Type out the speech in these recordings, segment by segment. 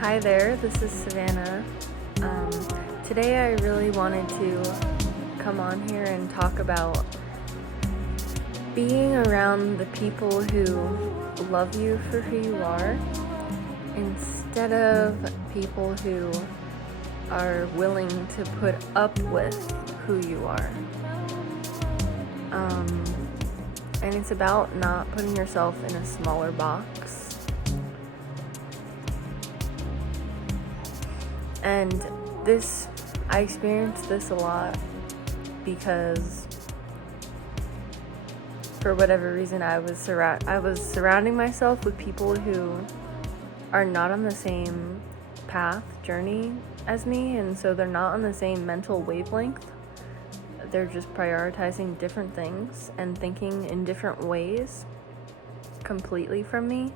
Hi there, this is Savannah. Today I really wanted to come on here and talk about being around the people who love you for who you are instead of people who are willing to put up with who you are. And it's about not putting yourself in a smaller box. And I experienced this a lot because for whatever reason I was surrounding myself with people who are not on the same journey as me, and so they're not on the same mental wavelength. They're just prioritizing different things and thinking in different ways completely from me,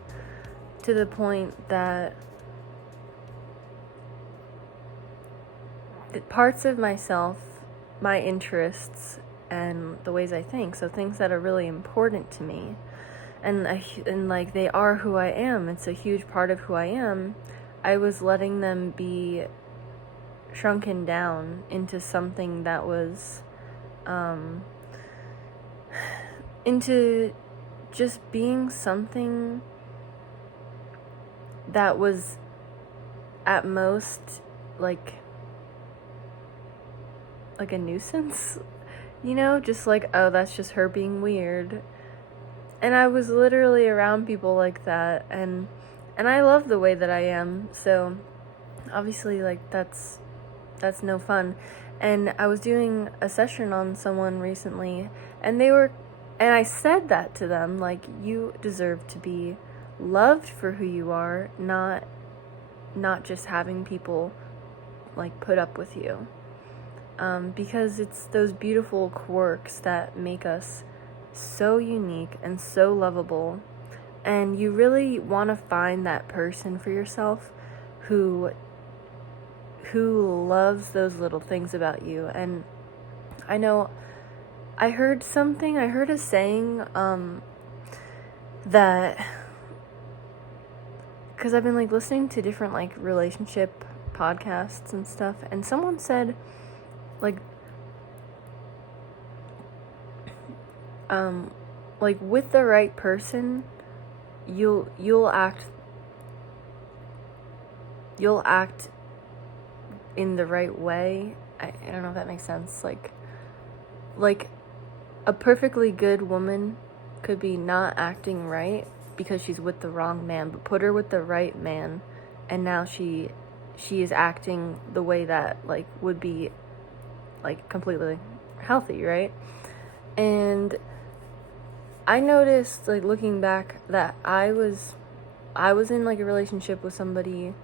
to the point that parts of myself, my interests, and the ways I think, so things that are really important to me, and like they are who I am, it's a huge part of who I am, I was letting them be shrunken down into something that was into just being something that was at most like a nuisance, just like, oh, that's just her being weird. And I was literally around people like that, and I love the way that I am, so obviously like that's no fun. And I was doing a session on someone recently, and I said that to them, like, you deserve to be loved for who you are, not just having people like put up with you. Because it's those beautiful quirks that make us so unique and so lovable. And you really want to find that person for yourself who loves those little things about you. And I know I heard a saying that, because I've been like listening to different like relationship podcasts and stuff, and someone said, like with the right person, you'll act in the right way. I don't know if that makes sense. Like a perfectly good woman could be not acting right because she's with the wrong man, but put her with the right man, and now she is acting the way that like would be like completely healthy, right? And I noticed, like, looking back, that I was in like a relationship with somebody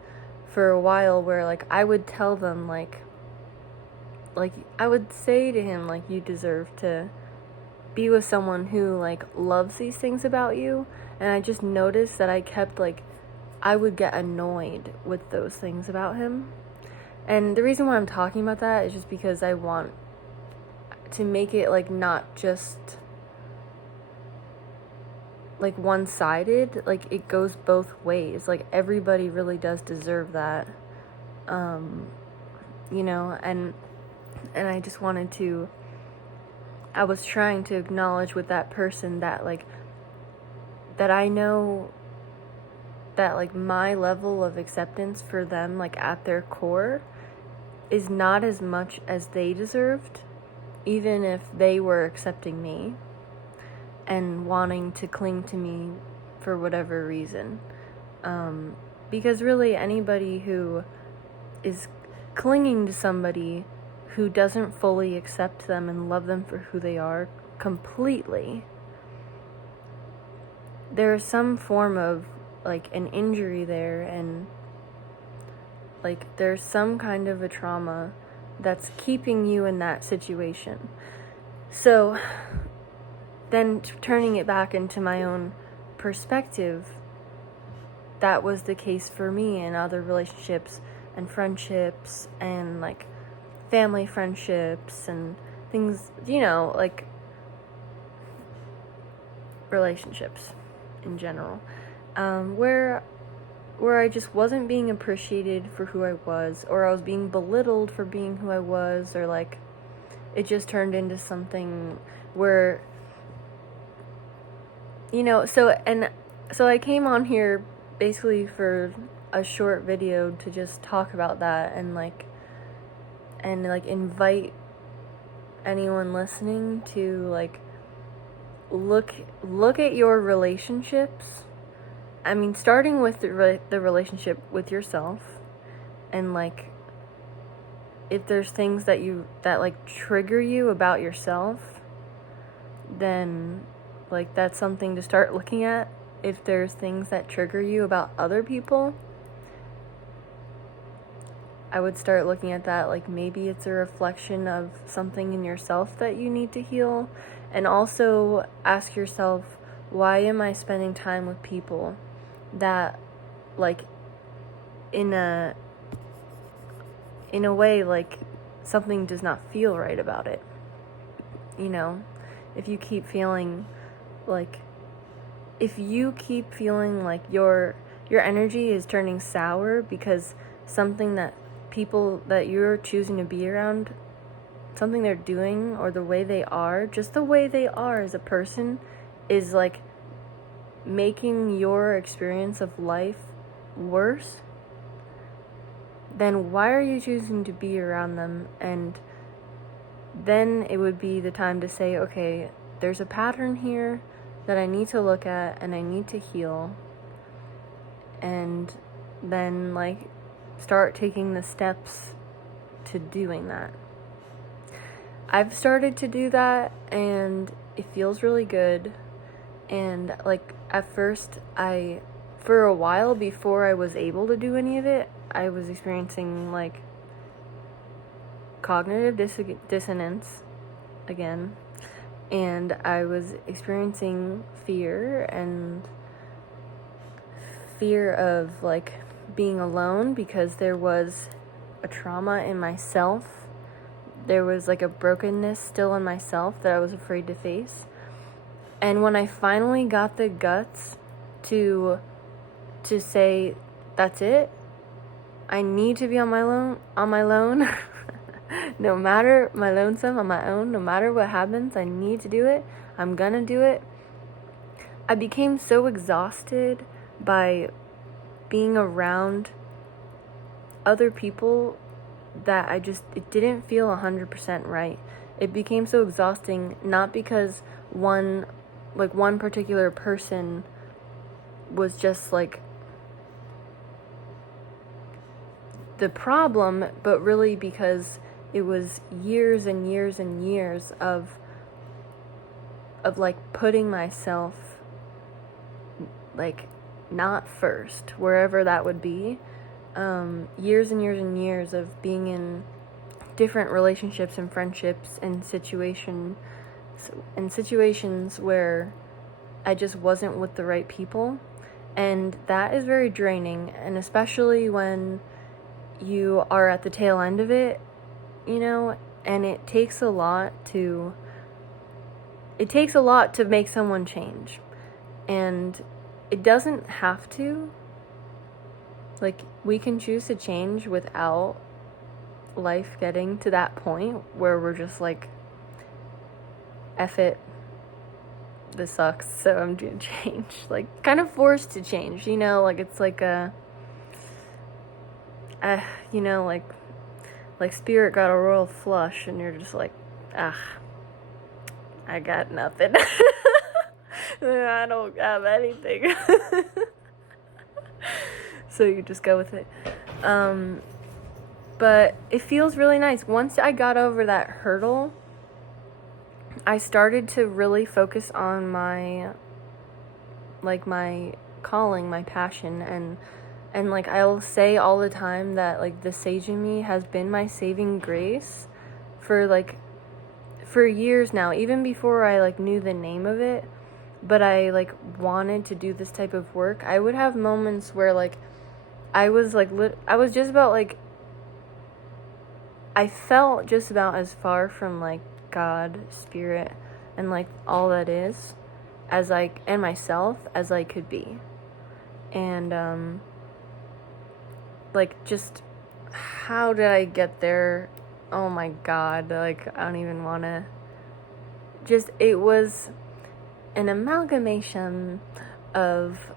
for a while where like I would tell them like I would say to him, like, you deserve to be with someone who like loves these things about you. And I just noticed that I would get annoyed with those things about him. And the reason why I'm talking about that is just because I want to make it like not just like one-sided, like it goes both ways. Like everybody really does deserve that, and I just I was trying to acknowledge with that person that like that I know that like my level of acceptance for them, like at their core, is not as much as they deserved, even if they were accepting me and wanting to cling to me for whatever reason. Because really anybody who is clinging to somebody who doesn't fully accept them and love them for who they are completely, there is some form of like an injury there, and like there's some kind of a trauma that's keeping you in that situation. So then turning it back into my own perspective, that was the case for me in other relationships and friendships and like family friendships and things, like relationships in general, where where I just wasn't being appreciated for who I was, or I was being belittled for being who I was, or like it just turned into something where, you know, so I came on here basically for a short video to just talk about that and invite anyone listening to like look at your relationships. I mean, starting with the relationship with yourself, and like if there's things that like trigger you about yourself, then like that's something to start looking at. If there's things that trigger you about other people, I would start looking at that, like maybe it's a reflection of something in yourself that you need to heal. And also ask yourself, why am I spending time with people that like in a way like something does not feel right about it? You know, if you keep feeling like your energy is turning sour because something that people that you're choosing to be around, something they're doing, or the way they are, just the way they are as a person, is like making your experience of life worse, then why are you choosing to be around them? And then it would be the time to say, okay, there's a pattern here that I need to look at and I need to heal. And then like start taking the steps to doing that. I've started to do that and it feels really good. And like at first for a while before I was able to do any of it, I was experiencing like cognitive dissonance again. And I was experiencing fear of like being alone because there was a trauma in myself. There was like a brokenness still in myself that I was afraid to face. And when I finally got the guts to say, that's it, I need to be on my own. No matter my lonesome, on my own, no matter what happens, I need to do it. I'm gonna do it. I became so exhausted by being around other people that it didn't feel 100% right. It became so exhausting, not because one particular person was just like the problem, but really because it was years and years and years of like putting myself like not first, wherever that would be. Years and years and years of being in different relationships and friendships and situations where I just wasn't with the right people. And that is very draining, and especially when you are at the tail end of it, you know, and it takes a lot to make someone change. And it doesn't have to. Like, we can choose to change without life getting to that point where we're just like, F it, this sucks, so I'm gonna change. Like, kind of forced to change, you know? Like, it's like you know, like spirit got a royal flush and you're just like, I got nothing. I don't have anything. So you just go with it. But it feels really nice. Once I got over that hurdle, I started to really focus on my calling, my passion, and like I'll say all the time that like the sage in me has been my saving grace for years now, even before I like knew the name of it. But I like wanted to do this type of work. I would have moments where like I was just about like, I felt just about as far from like God, spirit, and like all that is and myself as I could be. And like, just how did I get there? Oh my God, like, I don't even want to. Just, it was an amalgamation of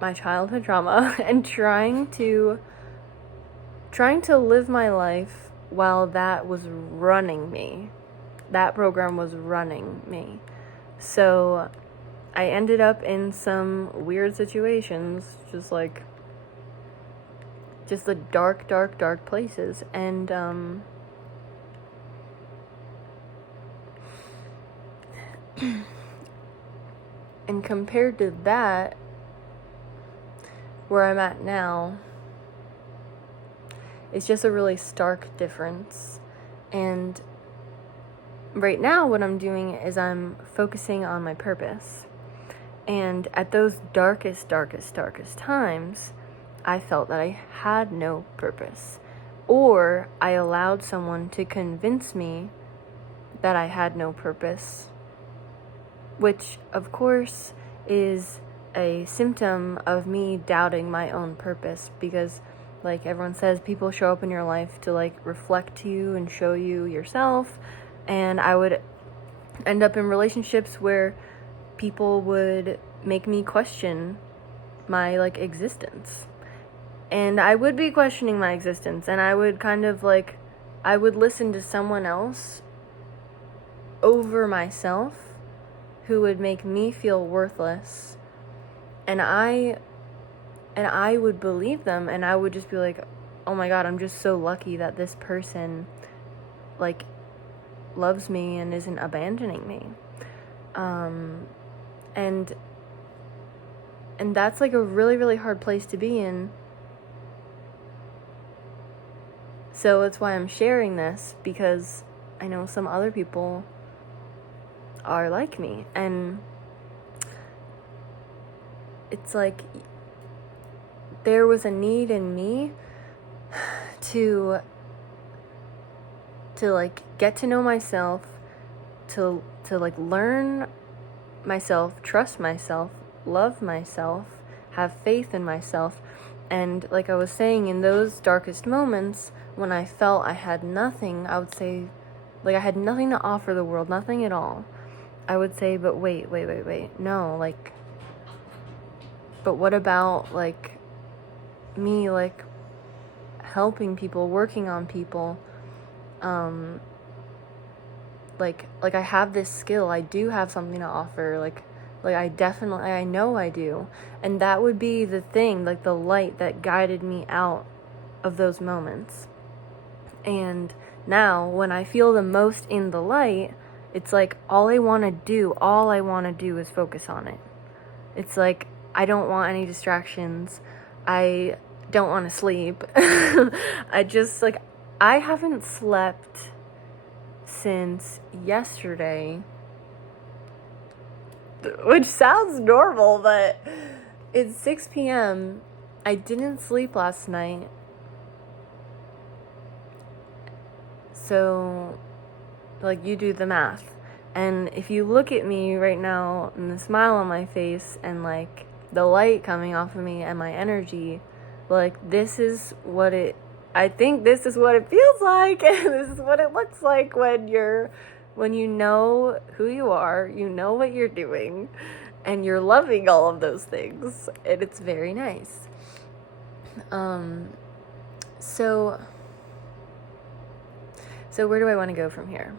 my childhood trauma and trying to live my life while that was running me. That program was running me. So I ended up in some weird situations, just the dark places. And and compared to that, where I'm at now, it's just a really stark difference. And right now, what I'm doing is I'm focusing on my purpose. And at those darkest times, I felt that I had no purpose. Or I allowed someone to convince me that I had no purpose, which, of course, is a symptom of me doubting my own purpose, because, like everyone says, people show up in your life to, like, reflect you and show you yourself. And I would end up in relationships where people would make me question my, like, existence. And I would be questioning my existence, and I would kind of, like, I would listen to someone else over myself who would make me feel worthless. And I would believe them, and I would just be like, oh my God, I'm just so lucky that this person, like, loves me and isn't abandoning me. And that's, like, a really, really hard place to be in. So it's why I'm sharing this, because I know some other people are like me. And it's like there was a need in me to like get to know myself, to like learn myself, trust myself, love myself, have faith in myself. And like I was saying, in those darkest moments when I felt I had nothing, I would say, like, I had nothing to offer the world, nothing at all. I would say, but wait, no, like, but what about, like, me, like, helping people, working on people, like I have this skill, I do have something to offer, like I know I do. And that would be the thing, like, the light that guided me out of those moments. And now, when I feel the most in the light, it's like all I want to do is focus on it. It's like I don't want any distractions. I don't want to sleep. I haven't slept since yesterday, which sounds normal, but it's 6 p.m. I didn't sleep last night. So, like, you do the math. And if you look at me right now and the smile on my face and, like, the light coming off of me and my energy, like, I think this is what it feels like, and this is what it looks like when you know who you are, you know what you're doing, and you're loving all of those things, and it's very nice. So where do I want to go from here?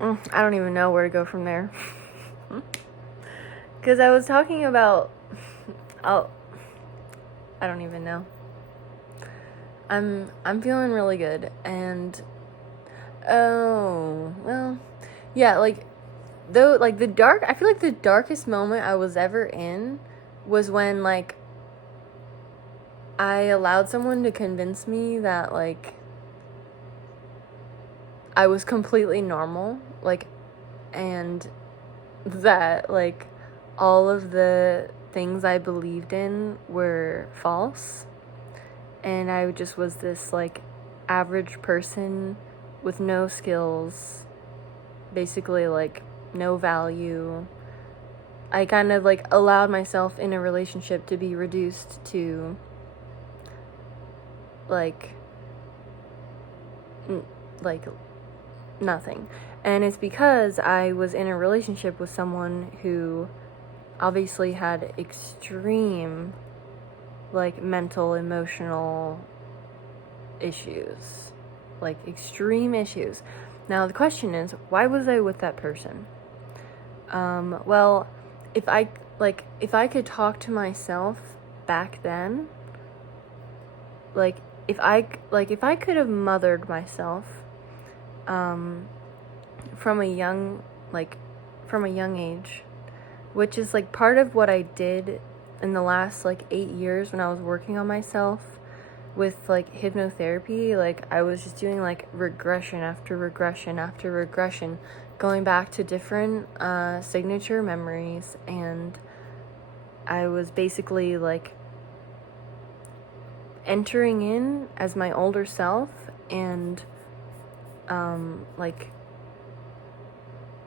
I don't even know where to go from there. Because I was talking about... I don't even know. I'm feeling really good, and... Oh, well... Yeah, like... Though, like, I feel like the darkest moment I was ever in was when, like, I allowed someone to convince me that, like, I was completely normal, like, and that, like, all of the things I believed in were false, and I just was this, like, average person with no skills, basically, like, no value. I kind of like allowed myself in a relationship to be reduced to like nothing. And it's because I was in a relationship with someone who obviously had extreme like mental, emotional issues, like extreme issues. Now the question is, why was I with that person? Well, if I could talk to myself back then, if I could have mothered myself from a young age, which is like part of what I did in the last like 8 years when I was working on myself with like hypnotherapy. Like I was just doing like regression after regression after regression, going back to different signature memories, and I was basically like entering in as my older self and like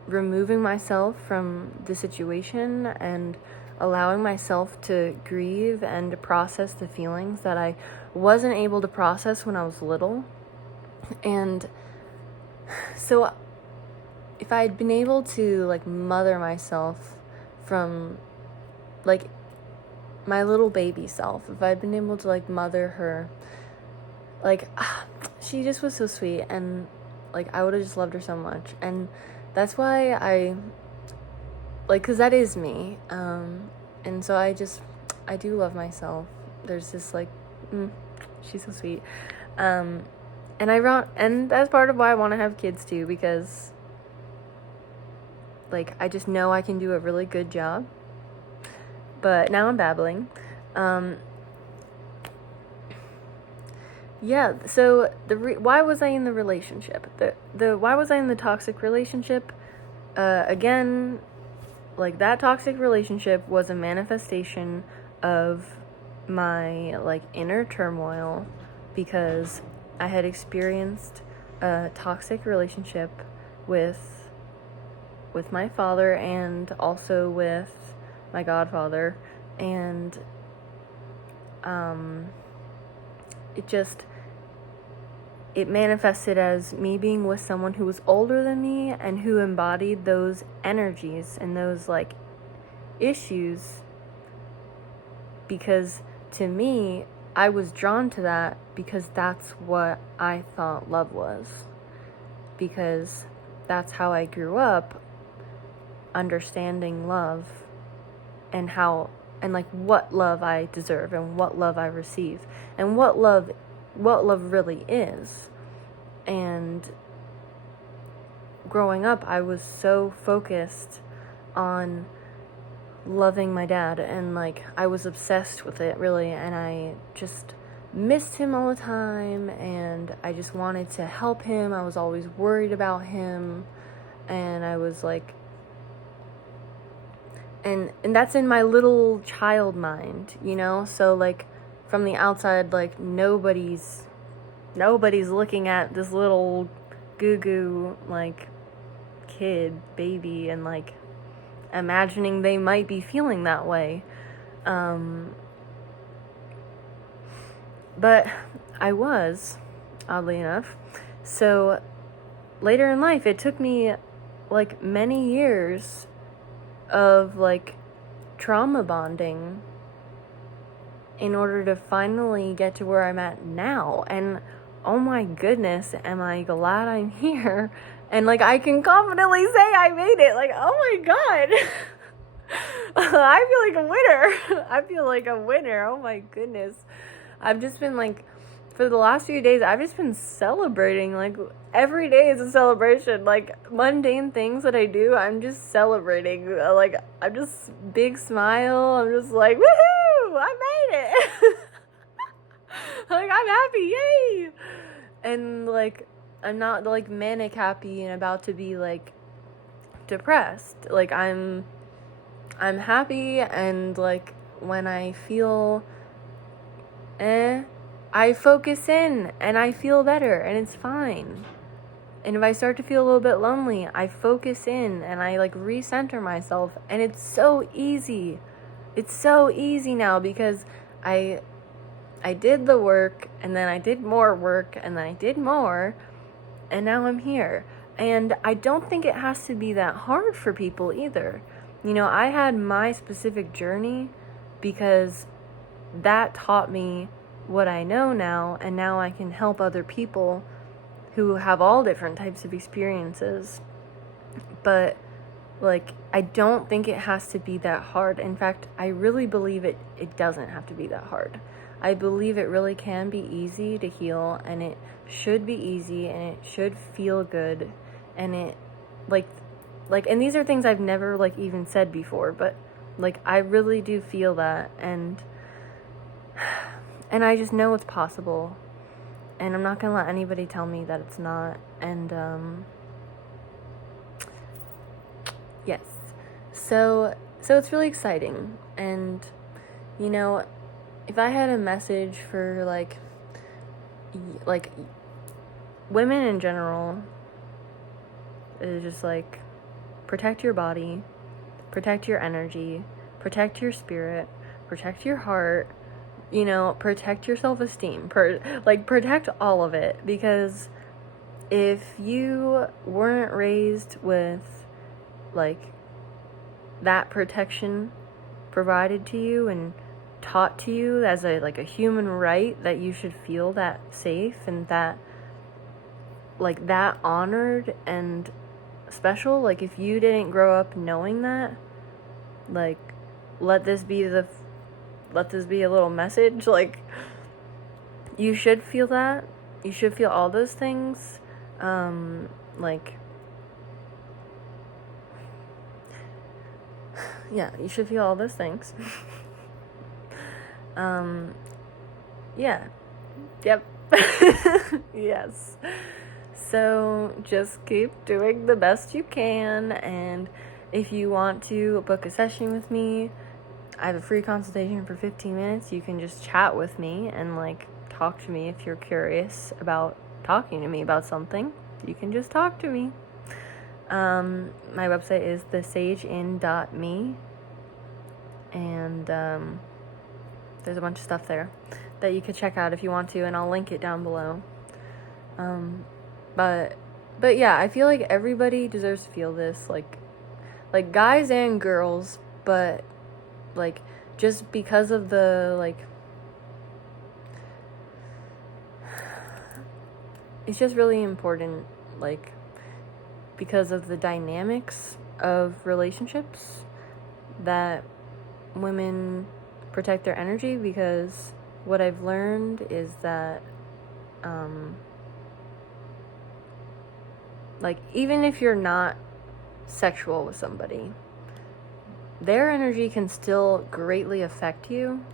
removing myself from the situation and allowing myself to grieve and to process the feelings that I wasn't able to process when I was little. And so if I had been able to like mother myself from like my little baby self, if I'd been able to like mother her, like she just was so sweet, and like I would have just loved her so much. And that's why I like, because that is me, and so I do love myself. There's this like she's so sweet, and that's part of why I want to have kids too, because like I just know I can do a really good job. But now I'm babbling. Yeah, so why was I in the relationship? Why was I in the toxic relationship? Again, like that toxic relationship was a manifestation of my like inner turmoil, because I had experienced a toxic relationship with my father and also with my godfather, and it manifested as me being with someone who was older than me and who embodied those energies and those like issues, because to me I was drawn to that because that's what I thought love was, because that's how I grew up understanding love and like what love I deserve and what love I receive and what love really is. And growing up, I was so focused on loving my dad, and like I was obsessed with it really, and I just missed him all the time, and I just wanted to help him. I was always worried about him, and I was like, and that's in my little child mind, you know? So like from the outside, like nobody's looking at this little goo like kid, baby, and like imagining they might be feeling that way. But I was, oddly enough. So later in life, it took me like many years of like trauma bonding in order to finally get to where I'm at now. And oh my goodness, am I glad I'm here. And like I can confidently say I made it. Like, oh my god. I feel like a winner. I feel like a winner. Oh my goodness. I've just been like, for the last few days, I've just been celebrating. Like every day is a celebration. Like mundane things that I do, I'm just celebrating. Like I'm just big smile. I'm just like, woohoo! I made it. Like I'm happy, yay! And like I'm not like manic happy and about to be like depressed. Like I'm happy, and like when I feel I focus in and I feel better, and it's fine. And if I start to feel a little bit lonely, I focus in and I like recenter myself, and it's so easy. It's so easy now because I did the work, and then I did more work, and then I did more, and now I'm here. And I don't think it has to be that hard for people either. You know, I had my specific journey because that taught me what I know now, and now I can help other people who have all different types of experiences. But, like, I don't think it has to be that hard. In fact, I really believe it doesn't have to be that hard. I believe it really can be easy to heal, and it should be easy, and it should feel good, and it, like, and these are things I've never, like, even said before, but, like, I really do feel that, and I just know it's possible, and I'm not gonna let anybody tell me that it's not, and, yes, so it's really exciting, and, you know, if I had a message for, like, women in general, is just, like, protect your body, protect your energy, protect your spirit, protect your heart, you know, protect your self-esteem, protect all of it, because if you weren't raised with, like, that protection provided to you and taught to you as a human right, that you should feel that safe and that, like, that honored and special, like, if you didn't grow up knowing that, like, let this be a little message, like, you should feel that, you should feel all those things, like, yeah, you should feel all those things. Yeah. Yep. Yes. So just keep doing the best you can, and if you want to book a session with me, I have a free consultation for 15 minutes. You can just chat with me and, like, talk to me if you're curious about talking to me about something. You can just talk to me. My website is thesageinN.me, and there's a bunch of stuff there that you could check out if you want to, and I'll link it down below. But yeah, I feel like everybody deserves to feel this, like guys and girls, but, like, just because of the, like, it's just really important, like, because of the dynamics of relationships, that women protect their energy, because what I've learned is that, like, even if you're not sexual with somebody, their energy can still greatly affect you,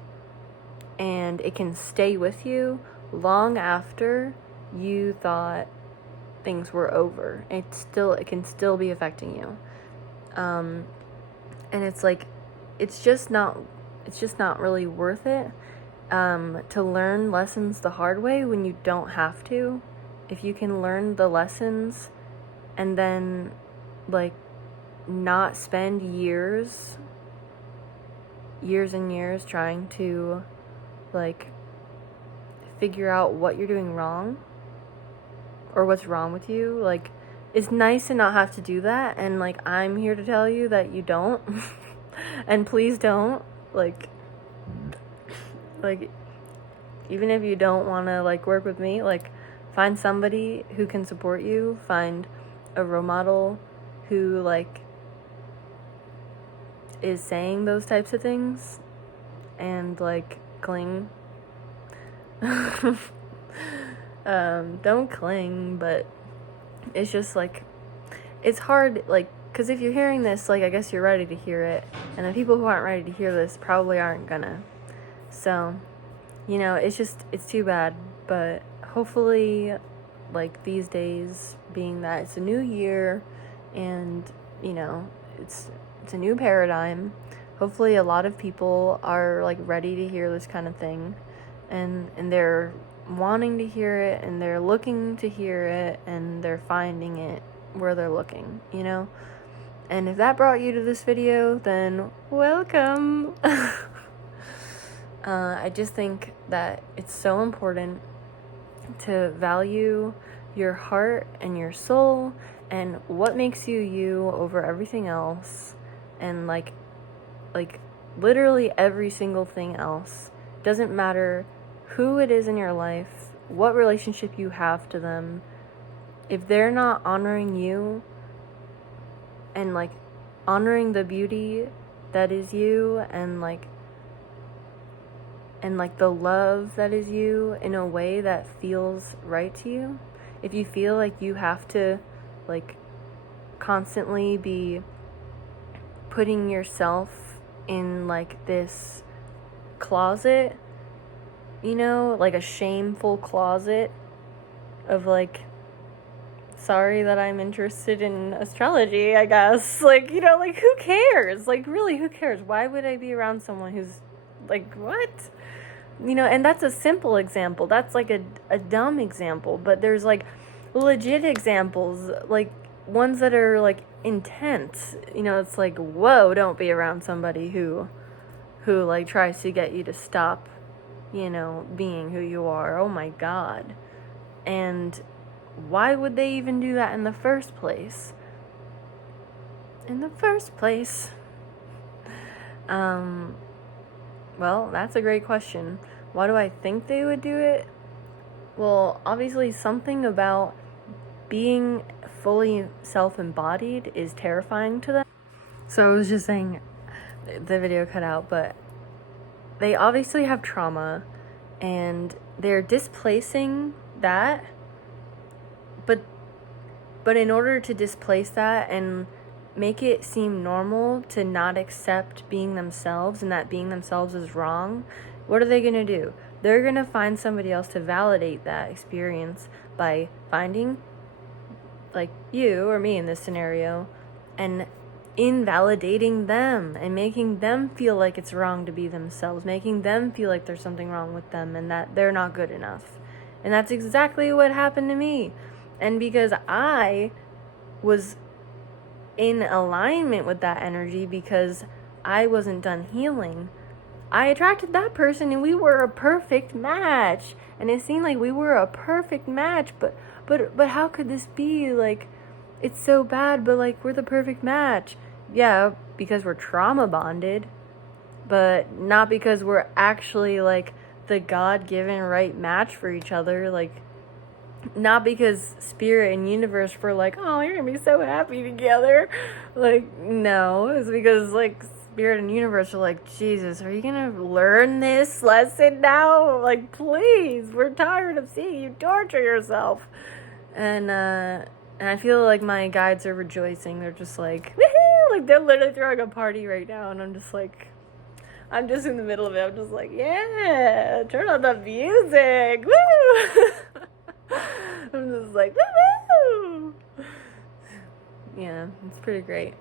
and it can stay with you long after you thought things were over. It can still be affecting you. And it's like, it's just not really worth it to learn lessons the hard way when you don't have to. If you can learn the lessons and then, like, not spend years and years trying to, like, figure out what you're doing wrong or what's wrong with you, like, it's nice to not have to do that, and, like, I'm here to tell you that you don't. And please don't, like, even if you don't want to, like, work with me, like, find somebody who can support you, find a role model who, like, is saying those types of things, and, like, cling. Don't cling, but it's just, like, it's hard, like, because if you're hearing this, like, I guess you're ready to hear it, and the people who aren't ready to hear this probably aren't gonna. So, you know, it's too bad, but hopefully, like, these days, being that it's a new year, and, you know, it's a new paradigm, hopefully a lot of people are, like, ready to hear this kind of thing, and they're wanting to hear it, and they're looking to hear it, and they're finding it where they're looking, you know? And if that brought you to this video, then welcome. I just think that it's so important to value your heart and your soul and what makes you you over everything else, and like literally every single thing else. Doesn't matter who it is in your life, what relationship you have to them. If they're not honoring you and like honoring the beauty that is you, and the love that is you in a way that feels right to you, if you feel like you have to like constantly be putting yourself in like this closet, you know, like a shameful closet of like, sorry that I'm interested in astrology, I guess, like, you know, like, who cares? Like, really, who cares? Why would I be around someone who's like, what? You know, and that's a simple example. That's like a dumb example, but there's like legit examples, like ones that are like intense. You know, it's like, whoa, don't be around somebody who like tries to get you to stop, you know, being who you are. Oh my God. And why would they even do that in the first place? Well, that's a great question. Why do I think they would do it? Well, obviously something about being fully self-embodied is terrifying to them. So I was just saying, the video cut out, but they obviously have trauma and they're displacing that. But in order to displace that and make it seem normal to not accept being themselves, and that being themselves is wrong, what are they going to do? They're going to find somebody else to validate that experience by finding, like, you or me in this scenario, and invalidating them and making them feel like it's wrong to be themselves, making them feel like there's something wrong with them and that they're not good enough. And that's exactly what happened to me. And because I was in alignment with that energy, because I wasn't done healing, I attracted that person, and we were a perfect match. And it seemed like we were a perfect match, but how could this be? Like, it's so bad, but like, we're the perfect match. Yeah, because we're trauma bonded, but not because we're actually like the God-given right match for each other. Like, not because spirit and universe were like, oh, you're gonna be so happy together. Like, no, it's because like spirit and universe are like, Jesus, are you gonna learn this lesson now? Like, please, we're tired of seeing you torture yourself. And I feel like my guides are rejoicing. They're just like, woohoo! Like, they're literally throwing a party right now, and I'm just like, I'm just in the middle of it. I'm just like, yeah, turn on the music, woo! I'm just like, woo! Yeah, it's pretty great.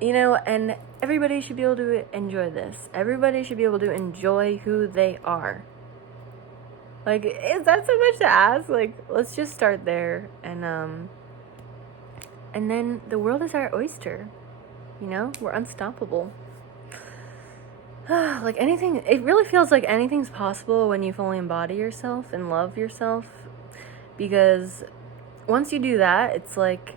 You know, and everybody should be able to enjoy this. Everybody should be able to enjoy who they are. Like, is that so much to ask? Like, let's just start there, and then the world is our oyster. You know, we're unstoppable. Like, anything, it really feels like anything's possible when you fully embody yourself and love yourself. Because once you do that, it's like,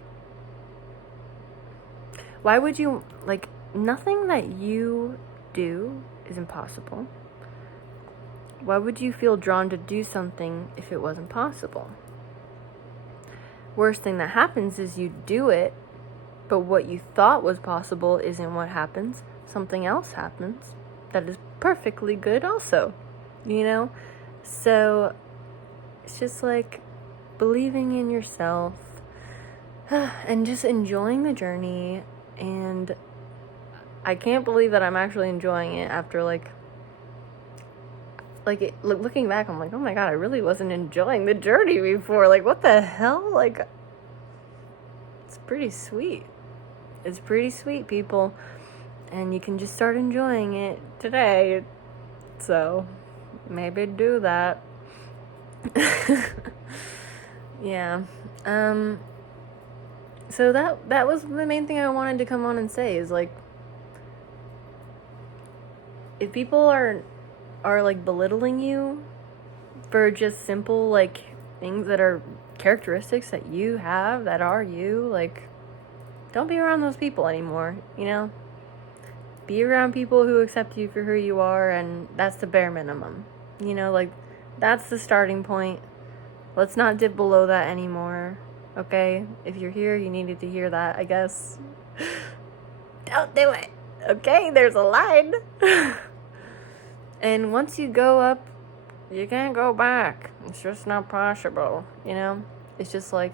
why would you, like, nothing that you do is impossible. Why would you feel drawn to do something if it wasn't possible? Worst thing that happens is you do it, but what you thought was possible isn't what happens. Something else happens that is perfectly good also, you know? So it's just like believing in yourself and just enjoying the journey. And I can't believe that I'm actually enjoying it after looking back, I'm like, oh my God, I really wasn't enjoying the journey before. Like, what the hell? Like, it's pretty sweet. It's pretty sweet, people. And you can just start enjoying it today. So maybe do that. Yeah. So that was the main thing I wanted to come on and say is like, if people are like belittling you for just simple like things that are characteristics that you have that are you, like, don't be around those people anymore, you know? Be around people who accept you for who you are, and that's the bare minimum. You know, like, that's the starting point. Let's not dip below that anymore, okay? If you're here, you needed to hear that, I guess. Don't do it, okay? There's a line. And once you go up, you can't go back. It's just not possible, you know? It's just like,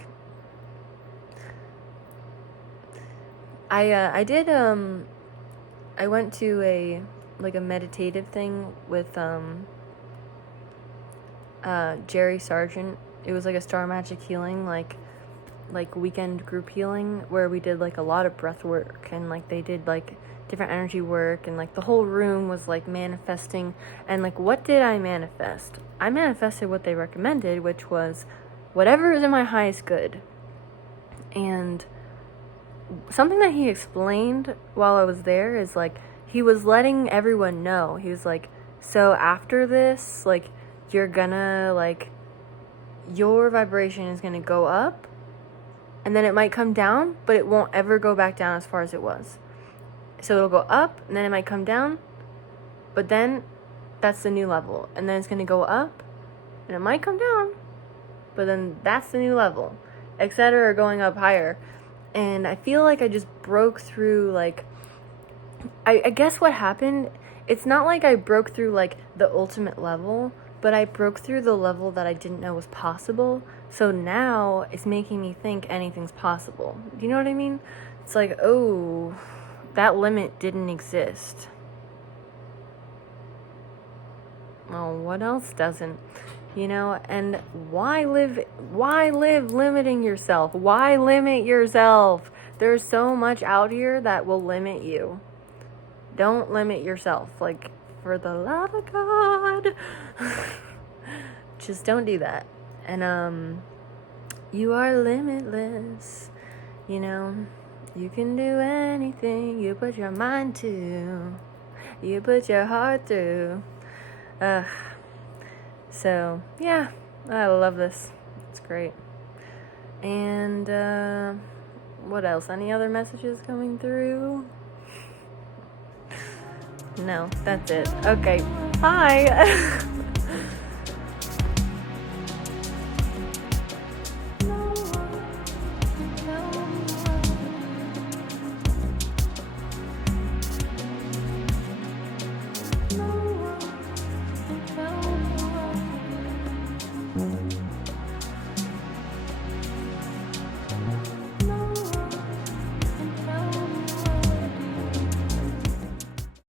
I went to a meditative thing with Jerry Sargent. It was like a Star Magic healing, like weekend group healing, where we did like a lot of breath work, and like they did like different energy work, and like the whole room was like manifesting. And like, what did I manifest? I manifested what they recommended, which was whatever is in my highest good. And something that he explained while I was there is like, he was letting everyone know. He was like, so after this, like, you're gonna, like, your vibration is gonna go up, and then it might come down, but it won't ever go back down as far as it was. So it'll go up, and then it might come down, but then that's the new level. And then it's gonna go up, and it might come down, but then that's the new level, etc., going up higher. And I feel like I just broke through, like, I guess what happened, it's not like I broke through, like, the ultimate level, but I broke through the level that I didn't know was possible. So now it's making me think anything's possible. Do you know what I mean? It's like, oh, that limit didn't exist. Oh, what else doesn't? You know, and why live limiting yourself? Why limit yourself? There's so much out here that will limit you. Don't limit yourself. Like, for the love of God. Just don't do that. And you are limitless. You know, you can do anything you put your mind to. You put your heart through. So, yeah, I love this. It's great. And, what else? Any other messages coming through? No, that's it. Okay, bye.